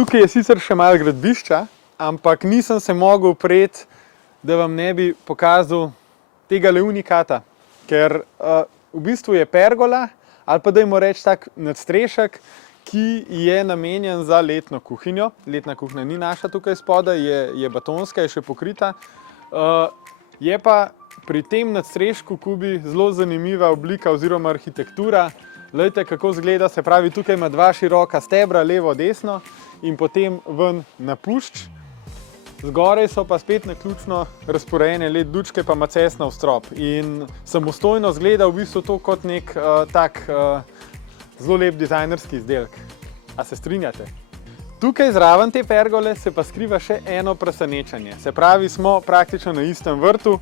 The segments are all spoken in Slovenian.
Tukaj je sicer še malo gradbišča, ampak nisem se mogel upreti, da vam ne bi pokazal tega unikata, ker v bistvu je pergola, ali pa dajmo reči tak nadstrešek, ki je namenjen za letno kuhinjo. Letna kuhinja ni naša tukaj spodaj, je betonska, je še pokrita. Je pa pri tem nadstrešku kubi zelo zanimiva oblika oziroma arhitektura. Glejte, kako izgleda, se pravi, tukaj ima dva široka stebra, levo, desno, in potem ven na pušč. Zgoraj so pa spet naključno razporejene led lučke, pa ima cesnov strop. In samostojno izgleda v bistvu to kot nek tak zelo lep dizajnerski izdelek. A se strinjate? Tukaj zraven te pergole se pa skriva še eno presenečenje. Se pravi, smo praktično na istem vrtu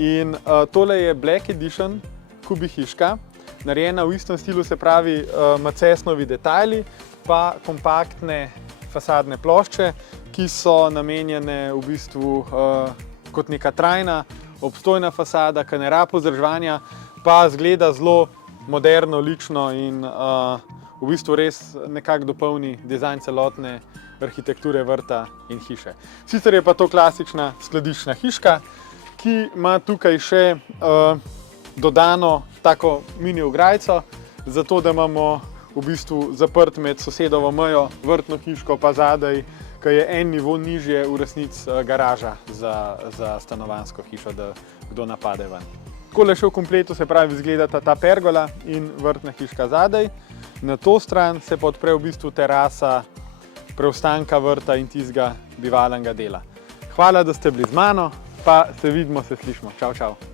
in tole je Black Edition kubi hiška, narejena v istem stilu, se pravi, ima cesnovi detajli, pa kompaktne fasadne plošče, ki so namenjene v bistvu kot neka trajna, obstojna fasada, ki ne rabi vzdrževanja, pa izgleda zelo moderno, lično in v bistvu res nekako dopolni dizajn celotne arhitekture vrta in hiše. Sicer je pa to klasična skladiščna hiška, ki ima tukaj še dodano tako mini ograjico, zato da imamo v bistvu zaprt med sosedovo mejo vrtno hiško, pa zadaj, ki je en nivo nižje, v resnici garaža za stanovanjsko hišo, da kdo napade ven. Takole še v kompletu, se pravi, izgledata ta pergola in vrtna hiška zadaj. Na to stran se pa odpre v bistvu terasa preostanka vrta in tistega bivalnega dela. Hvala, da ste bili z mano, pa se vidimo, se slišimo. Čau, čau.